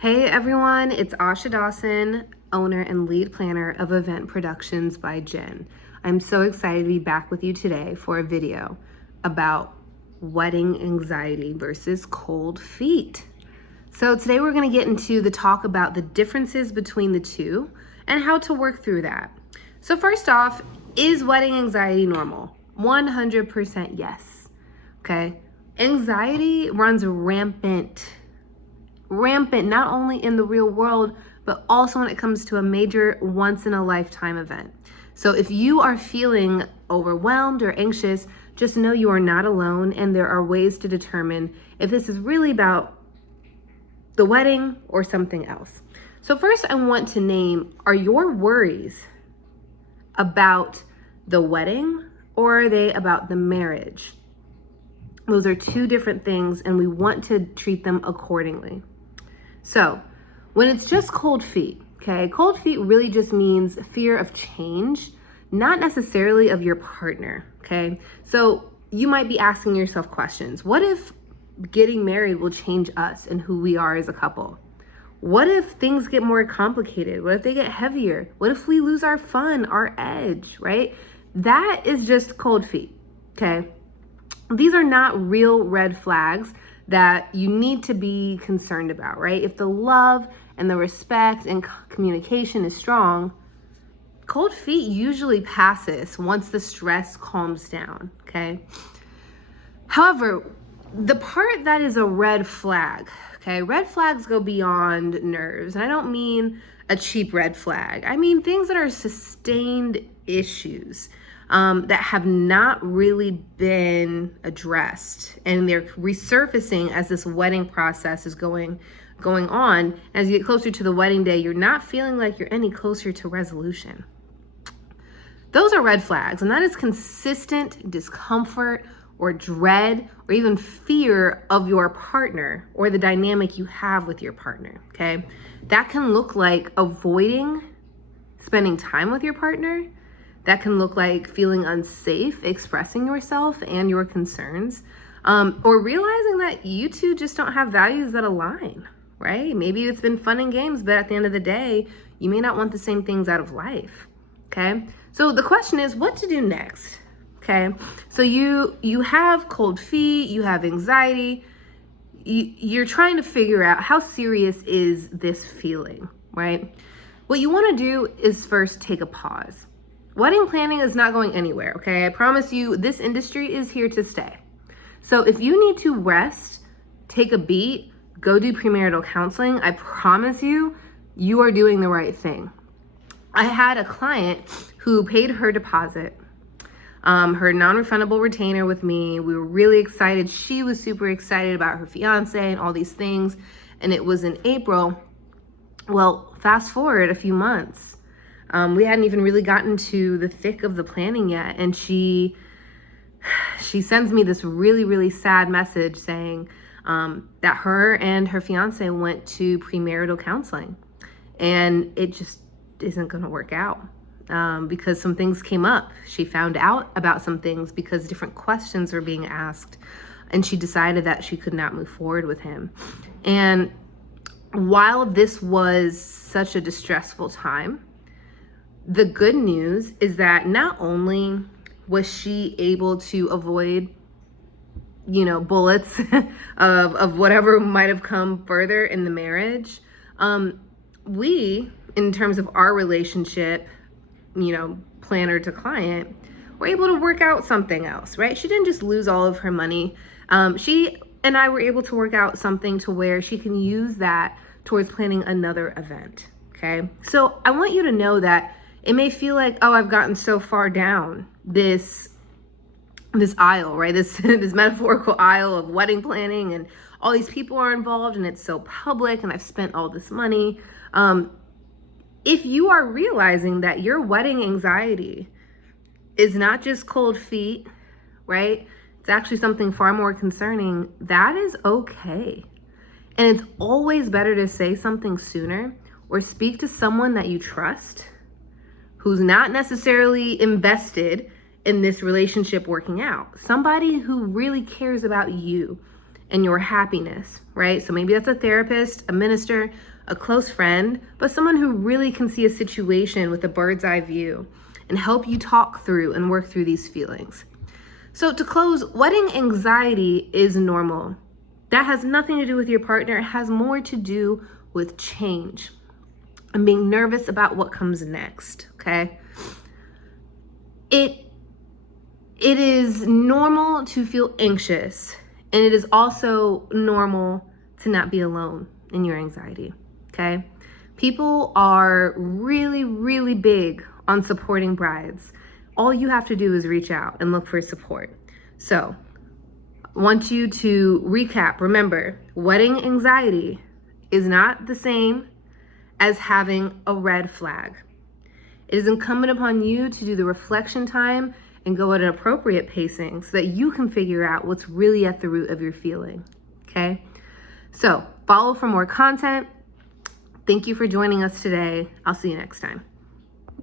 Hey everyone, it's Asha Dawson, owner and lead planner of Event Productions by Jen. I'm so excited to be back with you today for a video about wedding anxiety versus cold feet. So today we're going to get into the talk about the differences between the two and how to work through that. So first off, is wedding anxiety normal? 100% yes. Okay. Anxiety runs rampant not only in the real world, but also when it comes to a major once in a lifetime event. So if you are feeling overwhelmed or anxious, just know you are not alone, and there are ways to determine if this is really about the wedding or something else. So first I want to name, are your worries about the wedding or are they about the marriage? Those are two different things, and we want to treat them accordingly. So when it's just cold feet, okay, cold feet really just means fear of change, not necessarily of your partner, okay? So you might be asking yourself questions. What if getting married will change us and who we are as a couple? What if things get more complicated? What if they get heavier? What if we lose our fun, our edge, right? That is just cold feet, okay? These are not real red flags that you need to be concerned about, right? If the love and the respect and communication is strong, cold feet usually passes once the stress calms down, okay? However, the part that is a red flag, okay, red flags go beyond nerves. And I don't mean a cheap red flag. I mean things that are sustained issues that have not really been addressed, and they're resurfacing as this wedding process is going on. As you get closer to the wedding day, you're not feeling like you're any closer to resolution. Those are red flags, and that is consistent discomfort or dread or even fear of your partner or the dynamic you have with your partner, okay? That can look like avoiding spending time with your partner. That can look like feeling unsafe expressing yourself and your concerns, or realizing that you two just don't have values that align, right? Maybe it's been fun and games, but at the end of the day, you may not want the same things out of life, okay? So the question is what to do next, okay? So you have cold feet, you have anxiety, you're trying to figure out how serious is this feeling, right? What you want to do is first take a pause. Wedding planning is not going anywhere, okay? I promise you, this industry is here to stay. So if you need to rest, take a beat, go do premarital counseling, I promise you, you are doing the right thing. I had a client who paid her deposit, her non-refundable retainer with me. We were really excited. She was super excited about her fiance and all these things. And it was in April. Well, fast forward a few months. We hadn't even really gotten to the thick of the planning yet. And she sends me this really, really sad message saying that her and her fiance went to premarital counseling. And it just isn't going to work out because some things came up. She found out about some things because different questions were being asked. And she decided that she could not move forward with him. And while this was such a distressful time, the good news is that not only was she able to avoid, bullets of whatever might have come further in the marriage, we, in terms of our relationship, planner to client, were able to work out something else, right? She didn't just lose all of her money. She and I were able to work out something to where she can use that towards planning another event, okay? So I want you to know that it may feel like, oh, I've gotten so far down this aisle, right? This metaphorical aisle of wedding planning, and all these people are involved, and it's so public, and I've spent all this money. If you are realizing that your wedding anxiety is not just cold feet, right? It's actually something far more concerning. That is okay. And it's always better to say something sooner or speak to someone that you trust, who's not necessarily invested in this relationship working out. Somebody who really cares about you and your happiness, right? So maybe that's a therapist, a minister, a close friend, but someone who really can see a situation with a bird's eye view and help you talk through and work through these feelings. So to close, wedding anxiety is normal. That has nothing to do with your partner. It has more to do with change and being nervous about what comes next, okay? It is normal to feel anxious, and it is also normal to not be alone in your anxiety, okay? People are really, really big on supporting brides. All you have to do is reach out and look for support. So I want you to recap. Remember, wedding anxiety is not the same as having a red flag. It is incumbent upon you to do the reflection time and go at an appropriate pacing so that you can figure out what's really at the root of your feeling, okay? So follow for more content. Thank you for joining us today. I'll see you next time.